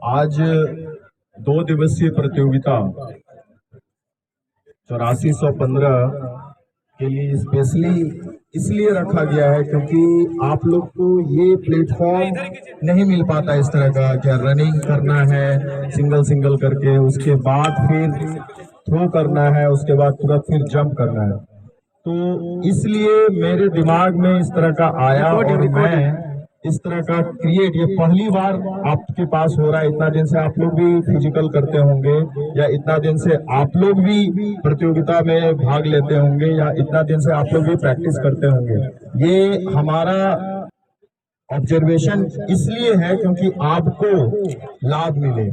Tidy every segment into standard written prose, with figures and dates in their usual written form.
आज 2 दिवसीय प्रतियोगिता 8415 के लिए स्पेशली इसलिए रखा गया है क्योंकि आप लोग को ये प्लेटफॉर्म नहीं मिल पाता इस तरह का, क्या रनिंग करना है सिंगल सिंगल करके, उसके बाद फिर थ्रो करना है, उसके बाद तुरंत फिर जंप करना है। तो इसलिए मेरे दिमाग में इस तरह का आया और मैं इस तरह का क्रिएट, ये पहली बार आपके पास हो रहा है। इतना दिन से आप लोग भी फिजिकल करते होंगे, या इतना दिन से आप लोग भी प्रतियोगिता में भाग लेते होंगे, या इतना दिन से आप लोग भी प्रैक्टिस करते होंगे। ये हमारा ऑब्जर्वेशन इसलिए है क्योंकि आपको लाभ मिले,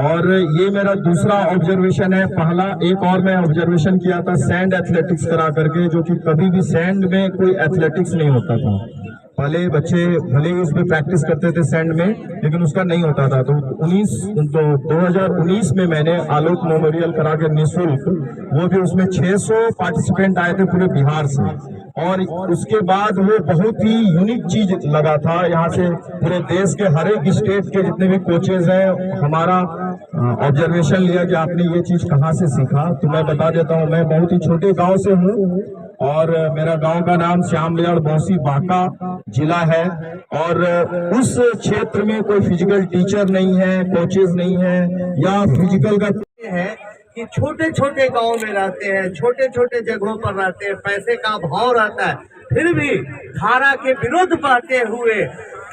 और ये मेरा दूसरा ऑब्जर्वेशन है। पहला एक और मैं ऑब्जर्वेशन किया था सैंड एथलेटिक्स करा करके, जो कि कभी भी सैंड में कोई एथलेटिक्स नहीं होता था। पहले बच्चे भले ही उसमें प्रैक्टिस करते थे सैंड में, लेकिन उसका नहीं होता था। तो 2019 में मैंने आलोक मेमोरियल करा के निःशुल्क, वो भी उसमें 600 पार्टिसिपेंट आए थे पूरे बिहार से, और उसके बाद वो बहुत ही यूनिक चीज लगा था। यहाँ से पूरे देश के हर एक स्टेट के जितने भी कोचेज हैं, हमारा ऑब्जर्वेशन लिया कि आपने ये चीज कहाँ से सीखा। तो मैं बता देता हूँ, मैं बहुत ही छोटे गांव से हूँ, और मेरा गांव का नाम श्यामलियाड़ बौसी बांका जिला है, और उस क्षेत्र में कोई फिजिकल टीचर नहीं है, कोचेज नहीं है, या फिजिकल का है कि छोटे छोटे गांव में रहते हैं, छोटे छोटे जगहों पर रहते हैं, पैसे का अभाव रहता है, फिर भी धारा के विरुद्ध बढ़ते हुए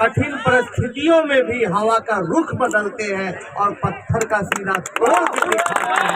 कठिन परिस्थितियों में भी हवा का रुख बदलते हैं और पत्थर का सीना तोड़ के दिखाते हैं।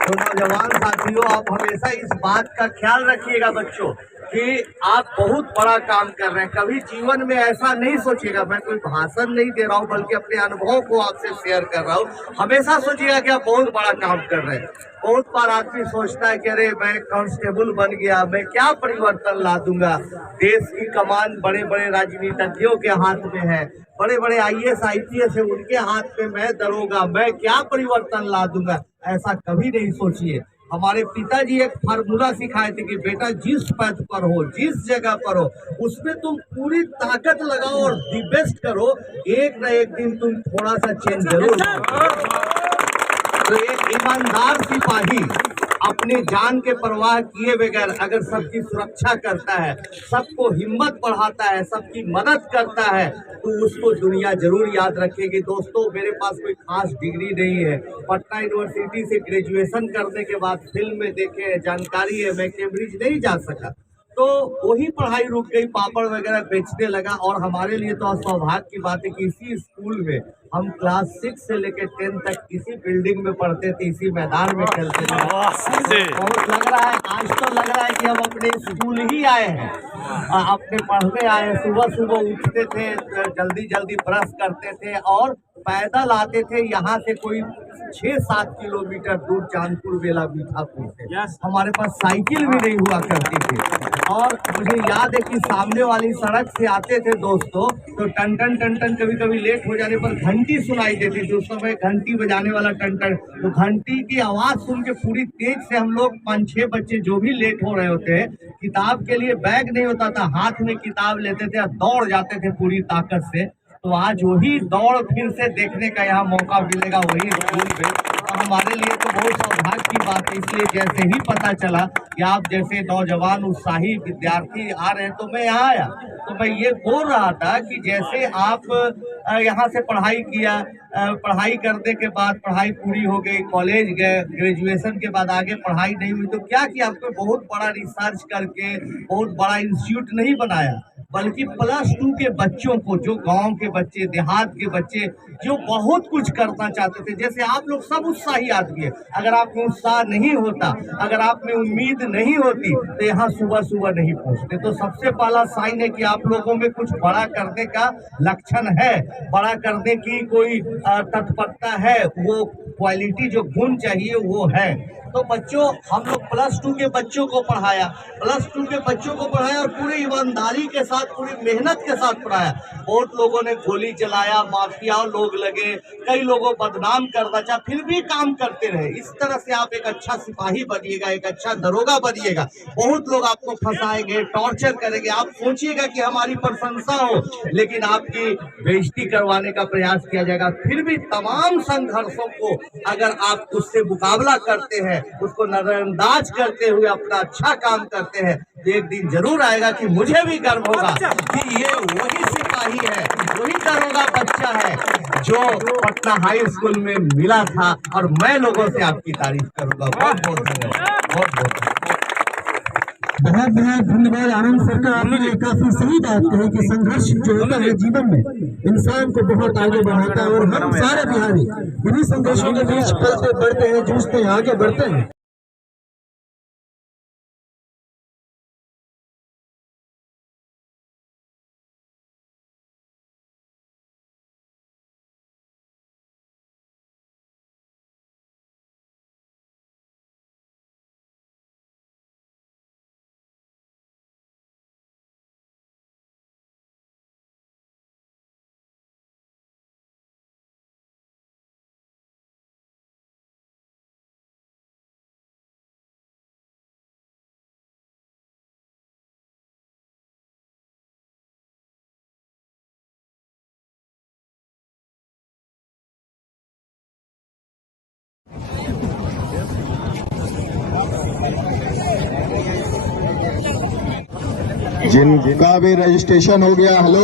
तो नौजवान साथियों, आप हमेशा इस बात का ख्याल रखिएगा बच्चों कि आप बहुत बड़ा काम कर रहे हैं। कभी जीवन में ऐसा नहीं सोचिएगा, मैं कोई भाषण नहीं दे रहा हूँ बल्कि अपने अनुभव को आपसे शेयर कर रहा हूँ। हमेशा सोचिएगा कि आप बहुत बड़ा काम कर रहे हैं। बहुत बार आदमी सोचता है कि अरे मैं कांस्टेबल बन गया, मैं क्या परिवर्तन ला दूंगा। देश की कमान बड़े बड़े राजनीतिज्ञों के हाथ में है, बड़े बड़े IAS IPS है, उनके हाथ में मैं दरोगा, मैं क्या परिवर्तन ला दूंगा। ऐसा कभी नहीं सोचिए। हमारे पिताजी एक फार्मूला सिखाए थे कि बेटा जिस पद पर हो, जिस जगह पर हो, उसमें तुम पूरी ताकत लगाओ और दी बेस्ट करो, एक न एक दिन तुम थोड़ा सा चेंज जरूर। तो एक ईमानदार सिपाही अपनी जान के परवाह किए बगैर अगर सबकी सुरक्षा करता है, सबको हिम्मत बढ़ाता है, सबकी मदद करता है, तो उसको दुनिया जरूर याद रखेगी। दोस्तों, मेरे पास कोई खास डिग्री नहीं है। पटना यूनिवर्सिटी से ग्रेजुएशन करने के बाद फिल्म में देखे जानकारी है, मैं कैम्ब्रिज नहीं जा सका, तो वही पढ़ाई रुक गई, पापड़ वगैरह बेचने लगा। और हमारे लिए तो सौभाग्य की बात है कि इसी स्कूल में हम क्लास 6 से लेकर 10 तक इसी बिल्डिंग में पढ़ते थे, इसी मैदान में खेलते थे। बहुत लग रहा है, आज तो लग रहा है कि हम अपने स्कूल ही आए हैं, अपने पढ़ने आए हैं। सुबह सुबह उठते थे, जल्दी जल्दी ब्रश करते थे और पैदल आते थे। यहाँ से कोई 6-7 किलोमीटर दूर चांदपुर बेला मीठापुर से। हमारे पास साइकिल भी नहीं हुआ करती थी, और मुझे याद है कि सामने वाली सड़क से आते थे दोस्तों, तो टन टन टन टन, कभी कभी लेट हो जाने पर घंटी सुनाई देती थी। उस समय घंटी बजाने वाला टन टन, तो घंटी की आवाज सुन के पूरी तेज से हम लोग 5-6 बच्चे जो भी लेट हो रहे होते हैं, किताब के लिए बैग नहीं होता था, हाथ में किताब लेते थे और दौड़ जाते थे पूरी ताकत से। तो आज वही दौड़ फिर से देखने का यहाँ मौका मिलेगा वही स्कूल में, और हमारे लिए तो बहुत सौभाग्य की बात है। इसलिए जैसे ही पता चला कि आप जैसे नौजवान उत्साही विद्यार्थी आ रहे हैं, तो मैं यहाँ आया। तो मैं ये बोल रहा था कि जैसे आप यहाँ से पढ़ाई किया, पढ़ाई करने के बाद पढ़ाई पूरी हो गई, कॉलेज गए, ग्रेजुएशन के बाद आगे पढ़ाई नहीं हुई, तो क्या किया? आपको बहुत बड़ा रिसर्च करके बहुत बड़ा इंस्टीट्यूट नहीं बनाया, बल्कि +2 के बच्चों को, जो गांव के बच्चे, देहात के बच्चे जो बहुत कुछ करना चाहते थे, जैसे आप लोग सब उत्साही आदमी है, अगर आप में उत्साह नहीं होता, अगर आप में उम्मीद नहीं होती, तो यहाँ सुबह सुबह नहीं पहुँचते। तो सबसे पहला साइन है कि आप लोगों में कुछ बड़ा करने का लक्षण है, बड़ा करने की कोई तत्परता है, वो क्वालिटी जो गुण चाहिए वो है। तो बच्चों, हम लोग +2 के बच्चों को पढ़ाया, +2 के बच्चों को पढ़ाया और पूरी ईमानदारी के साथ, पूरी मेहनत के साथ पढ़ाया। बहुत लोगों ने गोली चलाया, माफिया लोग लगे, कई लोगों को बदनाम करना चाहा, फिर भी काम करते रहे। इस तरह से आप एक अच्छा सिपाही बनिएगा, एक अच्छा दरोगा बनिएगा। बहुत लोग आपको फंसाएंगे, टॉर्चर करेंगे, आप सोचिएगा कि हमारी प्रशंसा हो, लेकिन आपकी बेइज्जती करवाने का प्रयास किया जाएगा। फिर भी तमाम संघर्षों को अगर आप उससे मुकाबला करते हैं, उसको नजरअंदाज करते हुए अपना अच्छा काम करते हैं, तो एक दिन जरूर आएगा कि मुझे भी गर्व होगा कि ये वही सिपाही है, वही दरोगा बच्चा है जो पटना हाई स्कूल में मिला था। और मैं लोगों से आपकी तारीफ करूंगा। बहुत बहुत धन्यवाद, बहुत बहुत बहुत बहुत धन्यवाद आनंद सर का। आपने काफी सही बात कही कि संघर्ष जो होता है जीवन में इंसान को बहुत आगे बढ़ाता है, और हम सारे बिहारी इन्हीं संघर्षों के बीच पलते बढ़ते हैं, जूझते हैं, आगे बढ़ते हैं। जिनका भी रजिस्ट्रेशन हो गया, हेलो,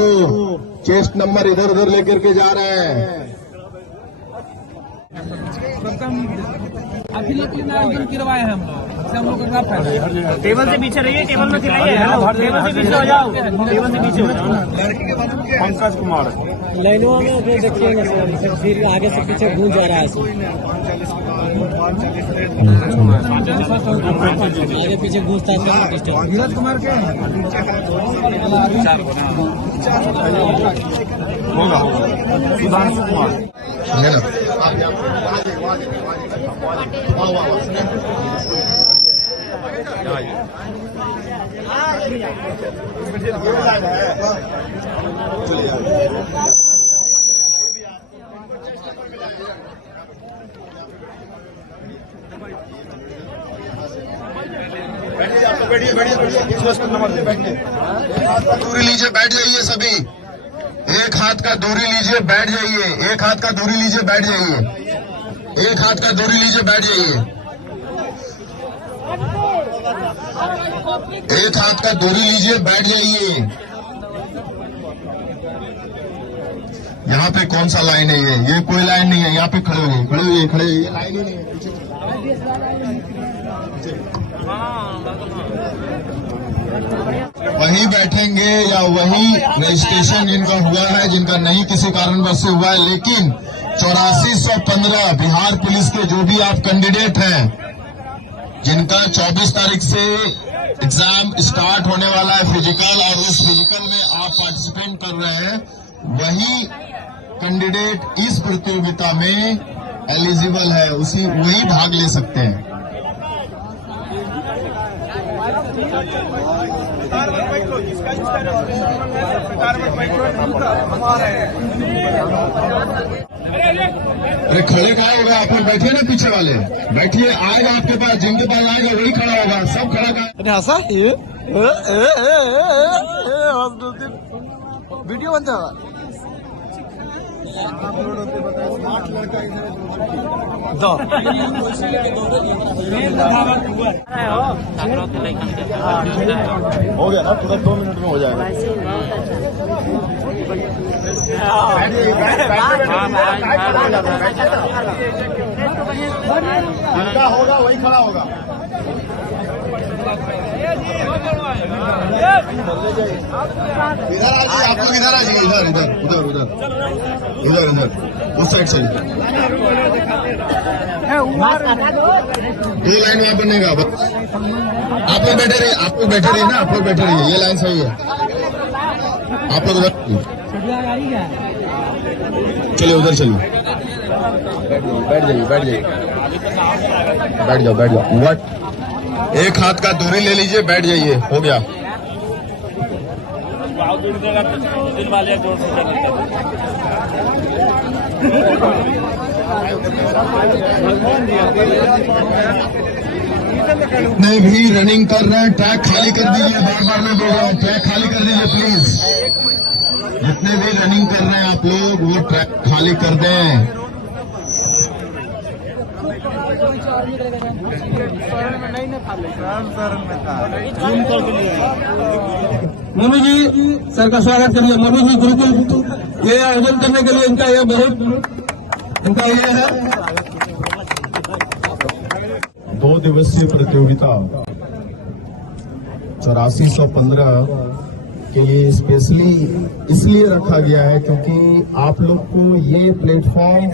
चेस्ट नंबर इधर उधर लेकर के जा रहे हैं। गिरवाए हैं हम लोग का फायदा। टेबल से पीछे रहिए, टेबल में खिलाइए। टेबल से पीछे हो जाओ, टेबल से पीछे हो जाओ। पंकज कुमार लाइनों में फिर देखिए ना सर, फिर आगे से पीछे गूंज जा रहा है सर, आगे पीछे गूंजता है। धीरज कुमार के होगा सुधांशु कुमार बैठिए बैठिए बैठिए, दूरी लीजिए, बैठ जाइए सभी। एक हाथ का दूरी लीजिए, बैठ जाइए। एक हाथ का दूरी लीजिए, बैठ जाइए। एक हाथ का दूरी लीजिए, बैठ जाइए। एक हाथ का दूरी लीजिए, बैठ जाइए। यहाँ पे कौन सा लाइन है? ये कोई लाइन नहीं है। यहाँ पे खड़े होइए, खड़े होइए, खड़े होइए। लाइन ही नहीं है पीछे। वहीं बैठेंगे या वहीं रजिस्ट्रेशन जिनका हुआ है, जिनका नहीं किसी कारणवश से हुआ है, लेकिन 8415 बिहार पुलिस के जो भी आप कैंडिडेट हैं, जिनका 24 तारीख से एग्जाम स्टार्ट होने वाला है फिजिकल, और उस फिजिकल में आप पार्टिसिपेट कर रहे हैं, वही कैंडिडेट इस प्रतियोगिता में एलिजिबल है, वही भाग ले सकते हैं। अरे खड़े कहाँ होगा? आप लोग बैठिए ना, पीछे वाले बैठिए। आएगा आपके पास, जिनके पास आएगा वही खड़ा होगा। सब खड़ा कर वीडियो बनता है। हो गया ना, तुरंत 2 मिनट में हो जाएगा। जिनका होगा वही खड़ा होगा। इधर आ जाइए, आप लोग इधर आ जाइए, इधर इधर उधर उधर इधर इधर उस साइड से। 2 लाइन वहाँ बनेगा। आप लोग बैठे रहिए, आप लोग बैठे रहिए ना, आप लोग बैठे रहिए। ये लाइन सही है। आप लोग उधर चलिए, उधर चलिए। बैठ जाओ व्हाट, एक हाथ का दूरी ले लीजिए, बैठ जाइए, हो गया। जितने भी रनिंग कर रहे हैं ट्रैक खाली कर दीजिए, बार में बोल रहा हूँ, ट्रैक खाली कर दीजिए प्लीज। जितने भी रनिंग कर रहे हैं आप लोग वो ट्रैक खाली कर दें। मनु जी सर का स्वागत करिए। मनु जी बिल्कुल ये आयोजन करने के लिए इनका ये है। 2 दिवसीय प्रतियोगिता 8415 के लिए स्पेशली इसलिए रखा गया है क्योंकि आप लोग को ये प्लेटफॉर्म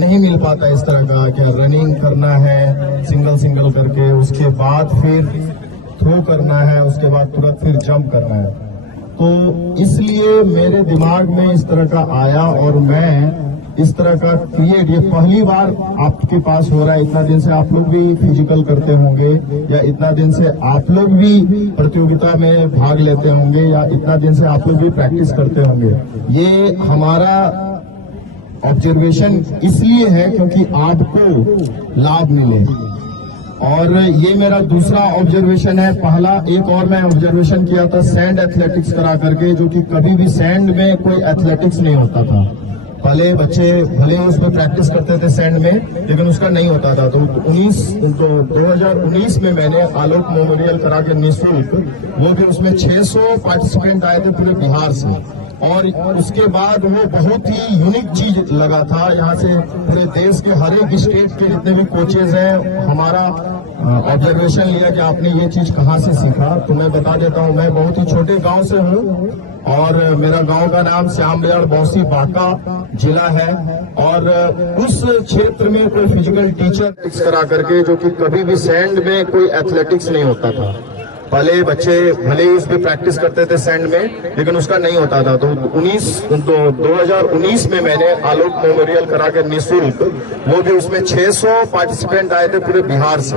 नहीं मिल पाता इस तरह का, क्या रनिंग करना है सिंगल करके, उसके बाद फिर थ्रो करना है, उसके बाद तुरंत फिर जंप करना है। तो इसलिए मेरे दिमाग में इस तरह का आया और मैं इस तरह का क्रिएट, ये पहली बार आपके पास हो रहा है। इतना दिन से आप लोग भी फिजिकल करते होंगे या इतना दिन से आप लोग भी प्रतियोगिता में भाग लेते होंगे या इतना दिन से आप लोग भी प्रैक्टिस करते होंगे। ये हमारा ऑब्जर्वेशन इसलिए है क्योंकि आपको लाभ मिले। और ये मेरा दूसरा ऑब्जर्वेशन है। पहला एक और मैं ऑब्जर्वेशन किया था सैंड एथलेटिक्स करा करके, जो कि कभी भी सैंड में कोई एथलेटिक्स नहीं होता था। पहले बच्चे भले ही उसमें प्रैक्टिस करते थे सैंड में, लेकिन उसका नहीं होता था। तो 2019 में मैंने आलोक मेमोरियल करा के निःशुल्क, वो भी उसमें 600 पार्टिसिपेंट आए थे पूरे बिहार से। और उसके बाद वो बहुत ही यूनिक चीज लगा था। यहाँ से पूरे देश के हर एक स्टेट के जितने भी कोचेज हैं, हमारा ऑब्जर्वेशन लिया कि आपने ये चीज कहाँ से सीखा। तो मैं बता देता हूँ, मैं बहुत ही छोटे गांव से हूँ और मेरा गांव का नाम श्यामबिहार बौसी बांका जिला है। और उस क्षेत्र में कोई फिजिकल टीचर करा करके, जो कि कभी भी सैंड में कोई एथलेटिक्स नहीं होता था। पहले बच्चे भले ही उसमें प्रैक्टिस करते थे सैंड में, लेकिन उसका नहीं होता था। तो 2019 में मैंने आलोक मेमोरियल करा के निःशुल्क, वो भी उसमें 600 पार्टिसिपेंट आए थे पूरे बिहार से।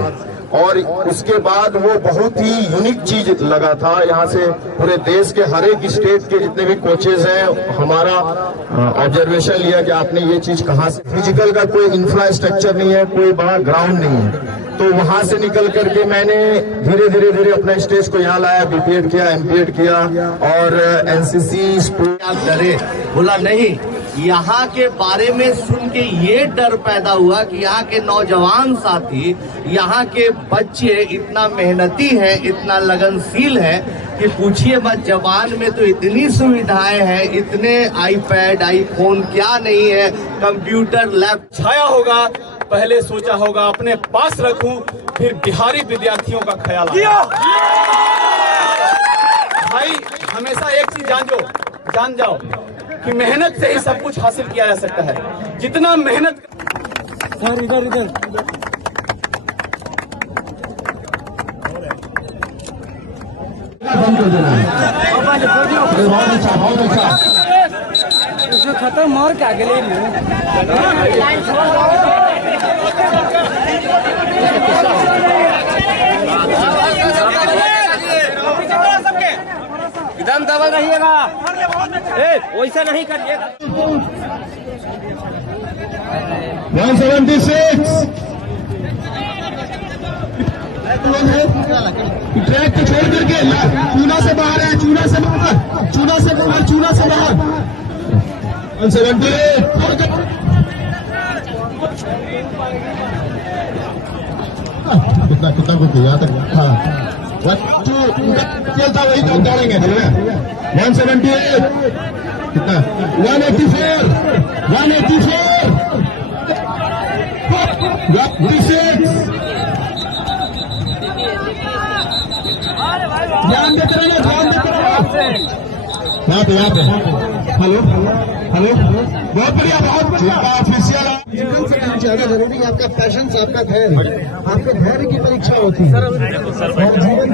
और उसके बाद वो बहुत ही यूनिक चीज लगा था। यहाँ से पूरे देश के हर एक स्टेट के जितने भी कोचेज हैं, हमारा ऑब्जर्वेशन लिया कि आपने ये चीज कहाँ से। फिजिकल का कोई इंफ्रास्ट्रक्चर नहीं है, कोई बड़ा ग्राउंड नहीं है। तो वहां से निकल करके मैंने धीरे धीरे अपना स्टेज को यहाँ लाया, बीपीएड किया, एमपीएड किया और एनसीसी स्पोर्ट। डरे, बोला नहीं। यहाँ के बारे में सुन के ये डर पैदा हुआ कि यहाँ के नौजवान साथी, यहाँ के बच्चे इतना मेहनती हैं, इतना लगनशील हैं कि पूछिए मत। जापान में तो इतनी सुविधाएं हैं, इतने आईपैड, आईफोन क्या नहीं है, कंप्यूटर लैब छाया होगा। पहले सोचा होगा अपने पास रखूं, फिर बिहारी विद्यार्थियों का ख्याल आया। भाई हमेशा एक चीज जान जाओ कि मेहनत से ही सब कुछ हासिल किया जा सकता है। जितना मेहनत सर इधर बहुत अच्छा। उसमें खत्म मार के आगे ले एकदम दबा रहिएगा, वैसा नहीं करिएगा। 176 ट्रैक को छोड़ करके चूना से बाहर है, चूना से बाहर 178 कितना को किया तक। हाँ चलता वही तो डालेंगे। 178 कितना 184 ध्यान देते रहना। यहाँ पे हेलो बहुत बढ़िया, बहुत ऑफिशियल। ज्यादा जरूरी आपका पैशन, आपका धैर्य की परीक्षा होती है और जीवन